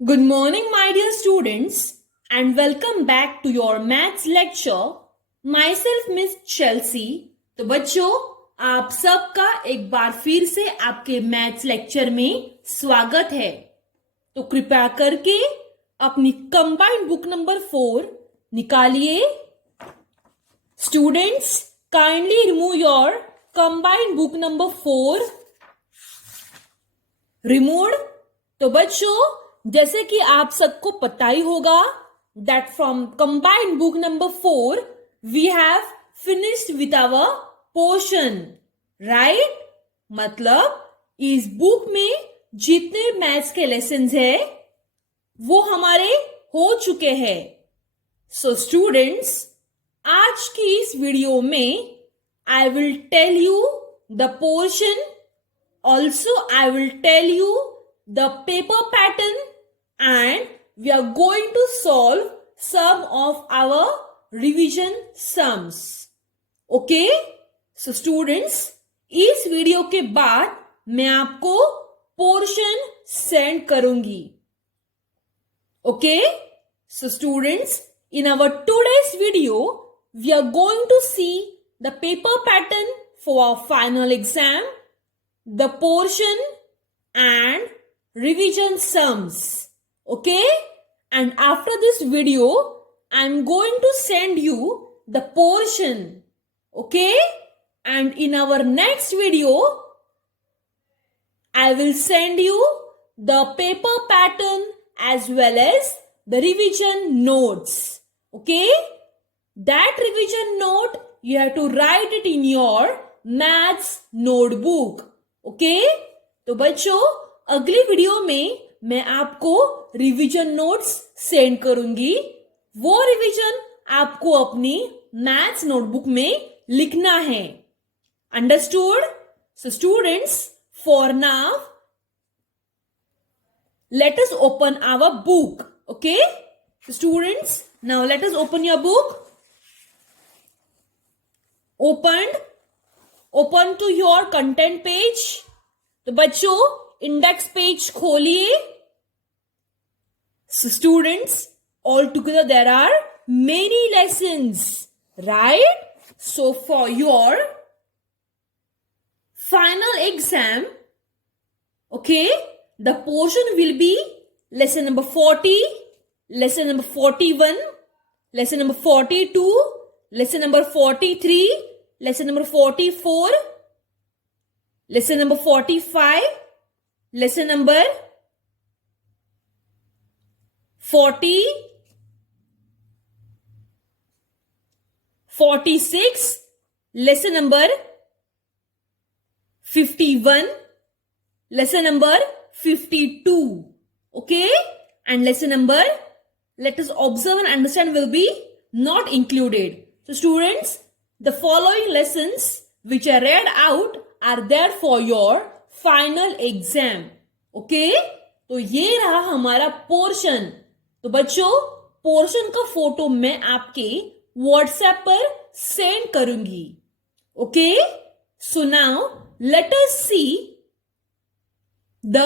Good morning, my dear students, and welcome back to your maths lecture. Myself, Miss Chelsea. तो बच्चों, आप सबका एक बार फिर से आपके मैथ्स लेक्चर में स्वागत है। तो कृपया करके अपनी कंबाइंड बुक नंबर 4 निकालिए। Students, kindly remove your combined book number 4। Removed. तो बच्चों, जैसे कि आप सबको पता ही होगा that from combined book number 4 we have finished with our portion, right. मतलब इस बुक में जितने मैथ्स के लेसन्स है वो हमारे हो चुके हैं। सो स्टूडेंट्स, आज की इस वीडियो में I will tell you the portion, also I will tell you the paper pattern, and we are going to solve some of our revision sums. Okay? So students, इस video के बाद मैं आपको portion send करूंगी। Okay? So students, in our today's video, we are going to see the paper pattern for our final exam, the portion and revision sums. Okay? And after this video, I'm going to send you the portion. Okay? And in our next video, I will send you the paper pattern as well as the revision notes. Okay? That revision note, you have to write it in your maths notebook. Okay? तो बच्चों, अगली video में मैं आपको revision notes send करूंगी। वो revision आपको अपनी मैथ्स नोटबुक में लिखना है। Understood? So students, for now let us open our book. Okay? Students, now let us open your book. Open to your content page. तो बच्चों, इंडेक्स पेज खोलिए। So students, all together there are many lessons, right? So for your final exam, okay, the portion will be lesson number 40, lesson number 41, lesson number 42, lesson number 43, lesson number 44, lesson number 45, lesson number 40, 46, lesson number 51, lesson number 52. Okay? And lesson number, let us observe and understand, will be not included. So students, the following lessons which are read out are there for your final exam. Okay? तो ये रहा हमारा portion. तो बच्चों, portion का photo मैं आपके WhatsApp पर सेंड करूंगी। Okay? So now let us see the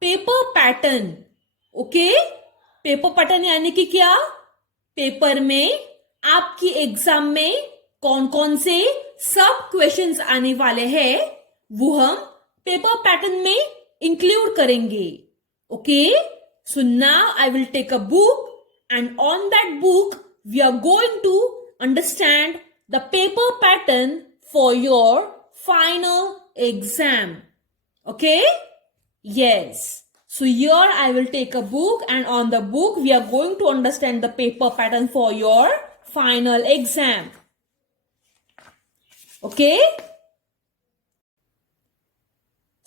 paper pattern. Okay? Paper pattern यानी कि क्या? पेपर में आपकी एग्जाम में कौन कौन से सब क्वेश्चंस आने वाले हैं वो हम पेपर पैटर्न में इंक्लूड करेंगे। Okay? So now I will take a book and on that book we are going to understand the paper pattern for your final exam. Okay? Yes. So here I will take a book and on the book we are going to understand the paper pattern for your final exam. Okay?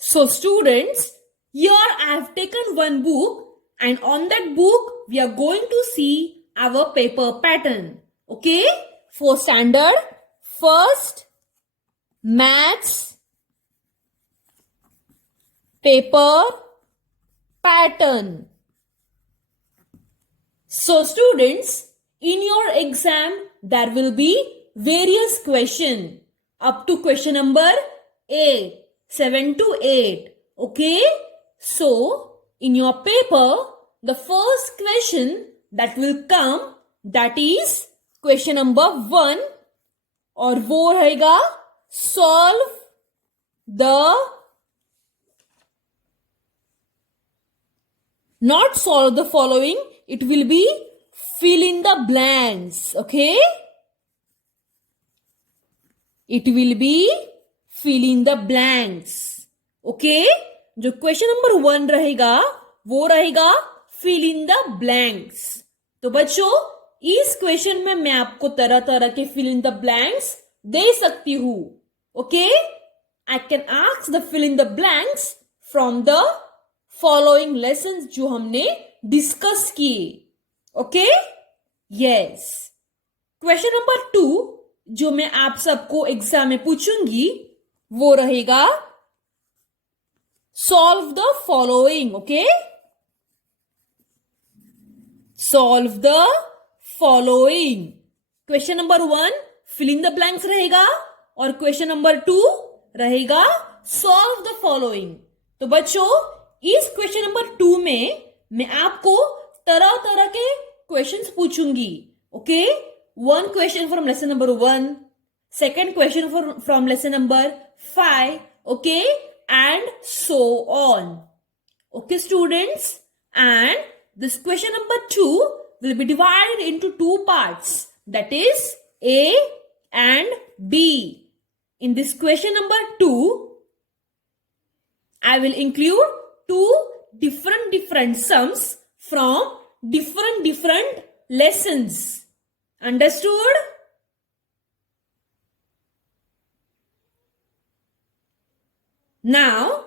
So students, here I have taken one book and on that book we are going to see our paper pattern. Okay? For standard first maths paper pattern. So students, in your exam there will be various questions up to question number 8, 7 to 8. Okay? So in your paper the first question that will come, that is question number 1, और वो रहेगा solve the, not solve the following, it will be fill in the blanks. Okay, it will be fill in the blanks. Okay, जो question number 1 रहेगा वो रहेगा fill in the blanks. तो बच्चों इस क्वेश्चन में मैं आपको तरह तरह के fill in the blanks दे सकती हूं. Okay, I can ask the fill in the blanks from the following lessons जो हमने डिस्कस किए. Okay, yes. क्वेश्चन नंबर 2 जो मैं आप सबको एग्जाम में पूछूंगी वो रहेगा solve the following. Okay, solve the following. Question number 1 fill in the blanks रहेगा और क्वेश्चन नंबर 2 रहेगा सॉल्व द फॉलोइंग. तो बच्चों इस क्वेश्चन नंबर 2 में मैं आपको तरह तरह के क्वेश्चंस पूछूंगी. Okay, one question from lesson number 1, second question from lesson number 5, okay, and so on. Okay students, and this question number 2 will be divided into 2 parts, that is A and B. In this question number 2, I will include 2 different sums from different lessons. Understood? Now,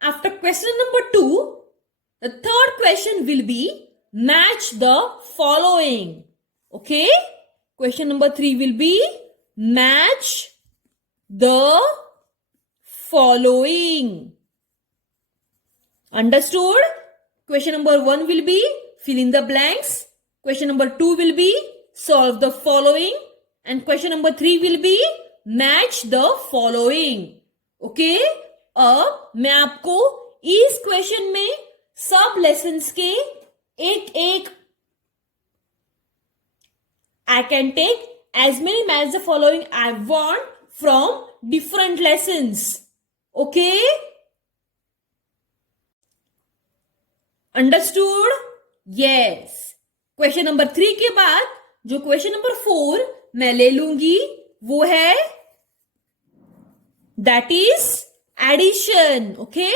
after question number 2, the third question will be match the following. Okay? Question number 3 will be match the following. Understood? Question number 1 will be fill in the blanks. Question number 2 will be solve the following, and question number 3 will be match the following. Okay, अब मैं आपको इस question में सब lessons के एक I can take as many match the following I want from different lessons. Okay, understood? Yes. Question number 3 के बाद जो क्वेश्चन नंबर 4 मैं ले लूंगी वो है that is addition. Okay,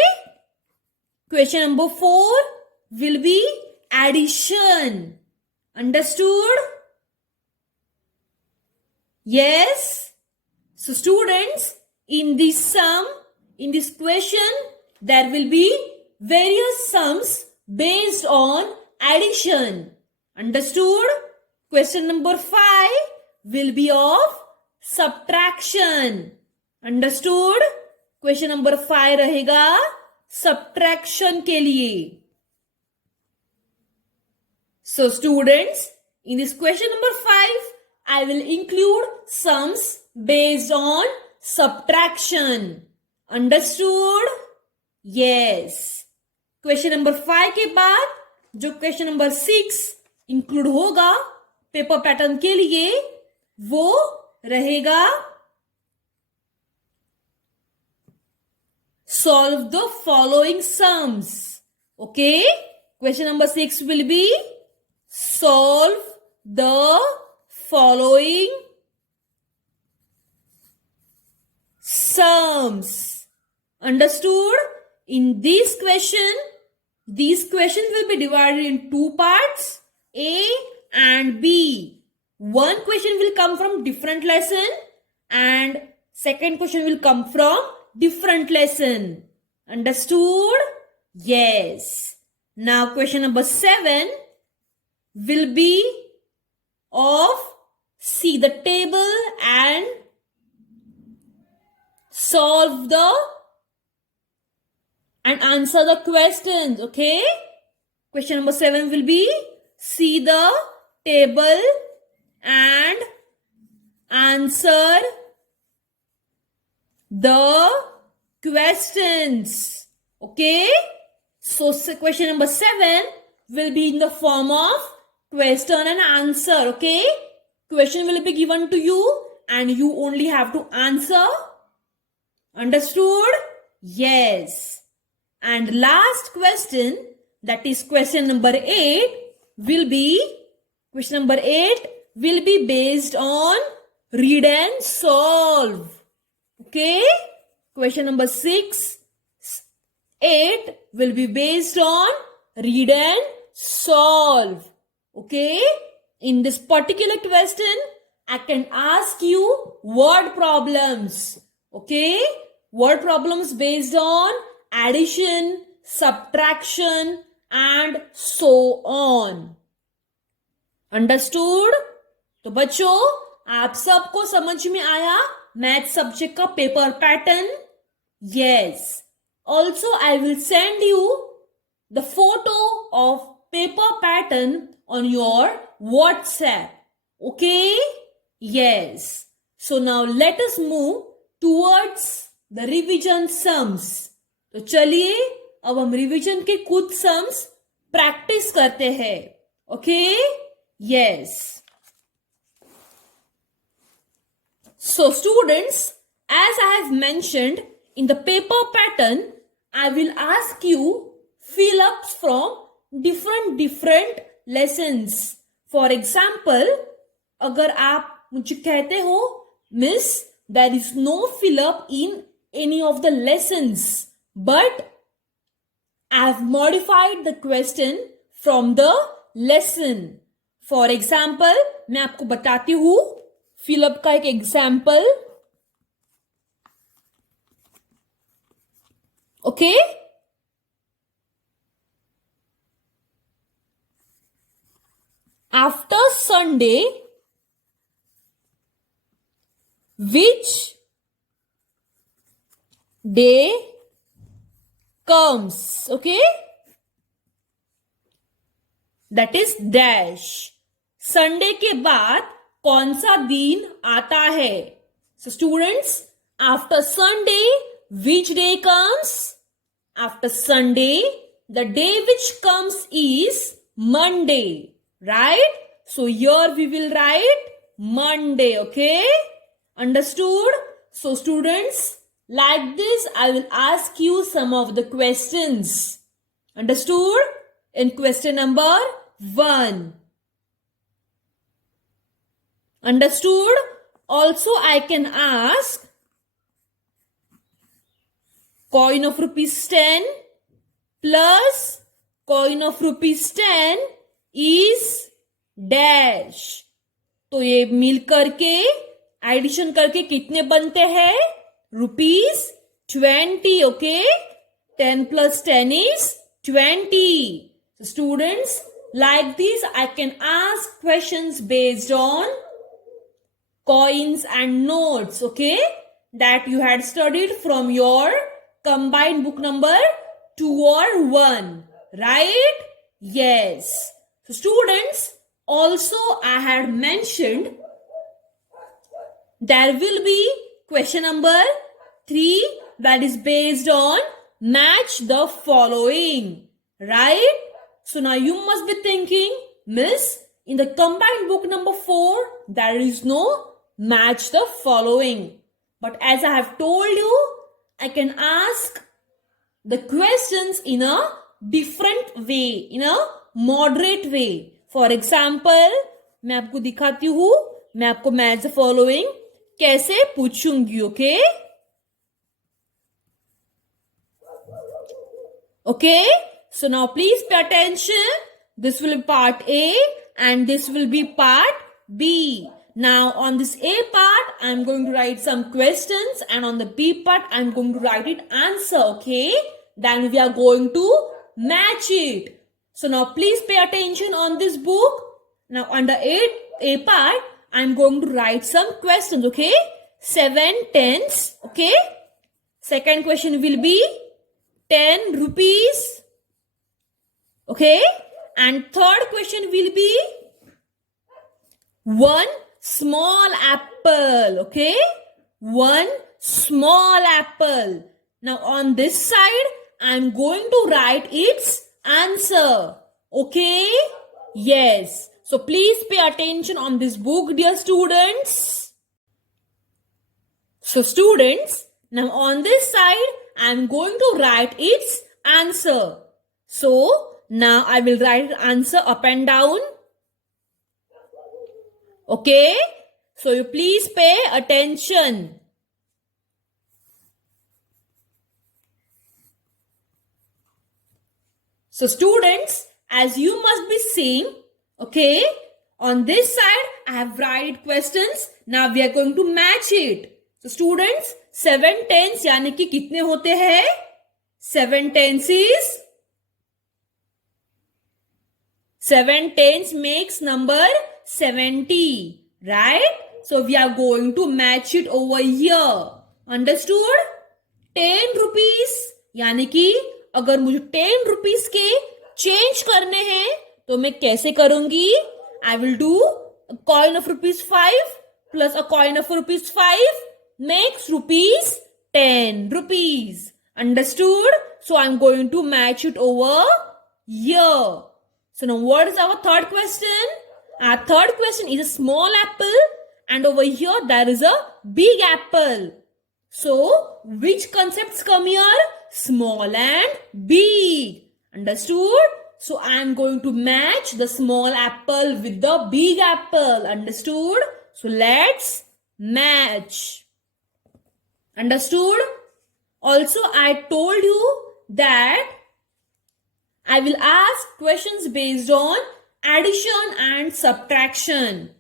question number 4 will be addition. Understood? Yes. So students, in this question there will be various sums based on addition. Understood? Question number 5 will be of subtraction. Understood? Question number 5 रहेगा subtraction के लिए. So students, in this question number 5, I will include sums based on subtraction. Understood? Yes. Question number 5 के बाद जो question number 6 include होगा paper pattern के लिए वो रहेगा solve the following sums. Okay, question number 6 will be solve the following sums. Understood? In this question, these questions will be divided in 2 parts, A and B. One question will come from different lesson and second question will come from different lesson. Understood? Yes. Now question number 7 will be of see the table and solve the and answer the questions. Okay, question number 7 will be see the table and answer the questions. Okay, so question number 7 will be in the form of question and answer. Okay, question will be given to you and you only have to answer. Understood? Yes. And last question, that is question number 8 will be based on read and solve. Okay, question number 8 will be based on read and solve. Okay, in this particular question I can ask you word problems. Okay, word problems based on addition, subtraction and so on. Understood? तो बच्चों, आप सबको समझ में आया math subject का paper pattern? Yes. Also, I will send you the photo of paper pattern on your WhatsApp. Okay? Yes. So now let us move towards the revision sums. तो चलिए अब हम रिवीजन के कुछ सम्स प्रैक्टिस करते हैं. Okay? Yes. So students, as I have mentioned in the paper pattern, I will ask you fill ups from different lessons. For example, अगर आप मुझे कहते हो miss there is no fill up in any of the lessons, but I have modified the question from the lesson. For example, मैं आपको बताती हूँ fill up का एक example. Okay? After Sunday, which day comes? Okay? That is dash. Sunday के बाद कौन सा दिन आता है? So students, after Sunday, which day comes? After Sunday, the day which comes is Monday, right? So here we will write Monday, okay? Understood? So students, like this I will ask you some of the questions. Understood? In question number 1. Understood? Also I can ask coin of rupees 10 plus coin of rupees 10 is dash. तो ये मिल करके addition करके कितने बनते हैं? ₹20. Okay? 10 plus 10 is 20. So students, like this I can ask questions based on coins and notes, okay, that you had studied from your combined book number 2 or 1, right? Yes. So students, also I had mentioned there will be question number 3 that is based on match the following, right? So now you must be thinking, miss, in the combined book number 4 there is no match the following. But as I have told you, I can ask the questions in a different way, in a moderate way. For example, मैं आपको दिखाती हूँ, मैं आपको match the following कैसे पूछूंगी, okay? Okay? So now please pay attention. This will be part A and this will be part B. Now on this A part, I'm going to write some questions and on the B part, I'm going to write it answer, okay? Then we are going to match it. So now please pay attention on this book. Now under A part, I'm going to write some questions, okay? 7 tens, okay? Second question will be 10 rupees, okay? And third question will be 1 small apple, okay? 1 small apple. Now on this side, I'm going to write its answer. Okay? Yes. So please pay attention on this book, dear students. So students, now on this side, I am going to write its answer. So now I will write answer up and down. Okay? So you please pay attention. So students, as you must be seeing, okay, on this side I have written questions. Now we are going to match it. So students, 7 tens यानी कि कितने होते हैं? 7 tens makes number 70, right? So we are going to match it over here. Understood? 10 rupees यानी कि अगर मुझे 10 rupees के चेंज करने हैं तो मैं कैसे करूंगी? I will do a coin of rupees 5 plus a coin of rupees 5 makes rupees 10 rupees. Understood? So I'm going to match it over here. So now what is our third question? Our third question is a small apple and over here there is a big apple. So which concepts come here? Small and big. Understood? So I am going to match the small apple with the big apple. Understood? So let's match. Understood? Also I told you that I will ask questions based on addition and subtraction.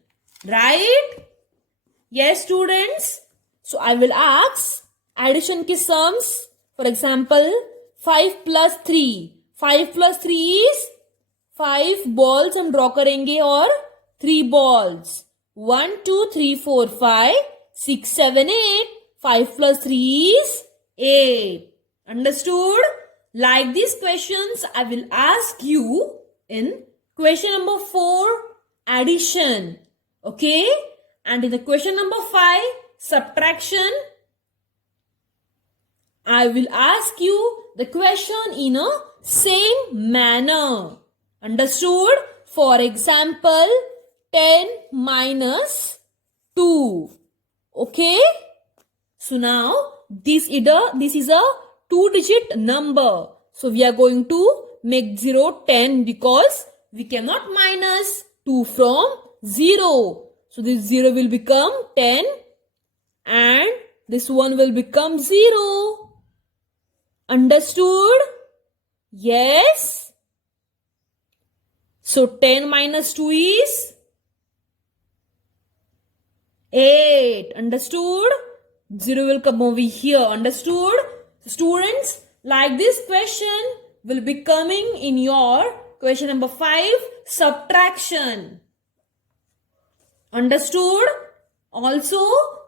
Right? Yes, students? So I will ask addition के sums. For example, 5 plus 3. 5 plus 3 is 5 balls हम draw करेंगे और 3 balls. 1, 2, 3, 4, 5, 6, 7, 8. 5 plus 3 is 8. Understood? Like these questions, I will ask you in question number 4, addition. Okay? And in the question number 5, subtraction, I will ask you the question in a same manner. Understood? For example, 10 minus 2. Okay? So now, this is a 2-digit number. So we are going to make 0 10 because we cannot minus 2 from 0. So this 0 will become 10 and this 1 will become 0. Understood? Yes? So 10 minus 2 is 8. Understood? 0 will come over here. Understood? Students, like this question will be coming in your question number 5, subtraction. Understood? Also,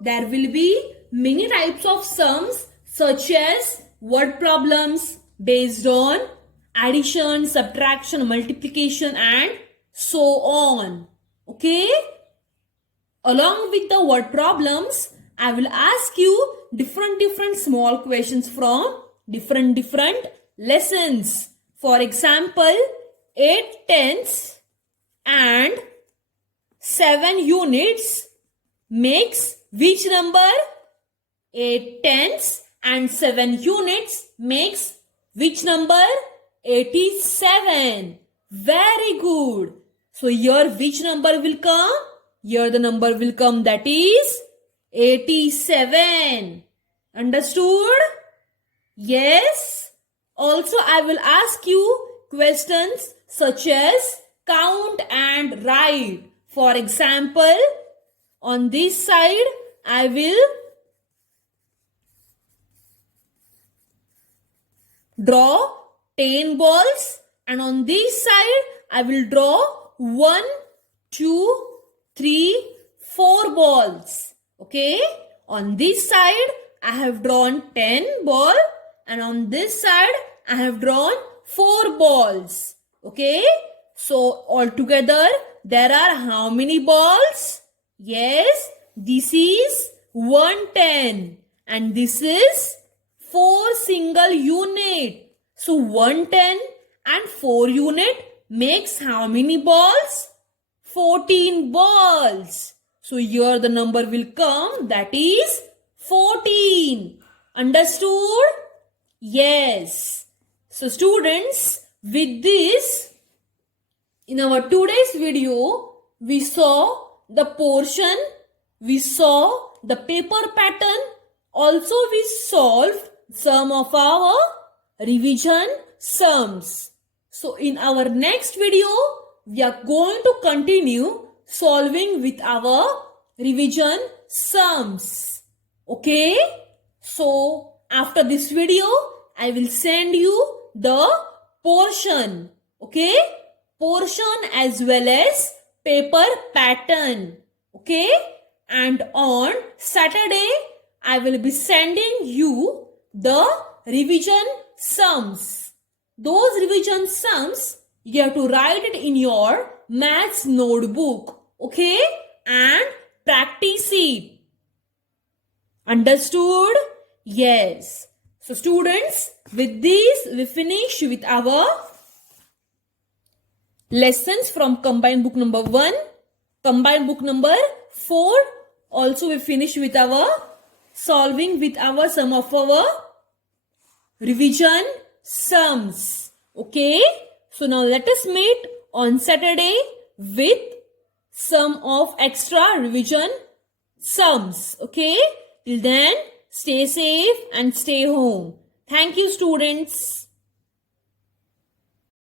there will be many types of sums such as word problems based on addition, subtraction, multiplication and so on. Okay? Along with the word problems, I will ask you different small questions from different lessons. For example, 8 tenths and 7 units makes which number? 8 tenths and 7 units makes which number? 87. Very good. So here which number will come? Here the number will come, that is 87. Understood? Yes? Also I will ask you questions such as count and write. For example, on this side I will draw 10 balls and on this side I will draw 1, 2, 3, 4 balls. Okay? On this side I have drawn 10 ball and on this side I have drawn 4 balls. Okay? So altogether there are how many balls? Yes, this is 110 and this is 4 single unit. So 110 and 4 unit makes how many balls? 14 balls. So here the number will come, that is 14. Understood? Yes. So students, with this, in our today's video, we saw the portion, we saw the paper pattern, also we solved some of our revision sums. So in our next video, we are going to continue solving with our revision sums. Okay? So after this video, I will send you the portion. Okay? Portion as well as paper pattern. Okay? And on Saturday, I will be sending you the revision sums. Those revision sums, you have to write it in your maths notebook. Okay? And practice it. Understood? Yes. So students, with this, we finish with our lessons from combined book number 1, combined book number 4. Also we finish with our solving with our sum of our revision sums. Okay? So now let us meet on Saturday with some of extra revision sums. Okay? Till then, stay safe and stay home. Thank you, students.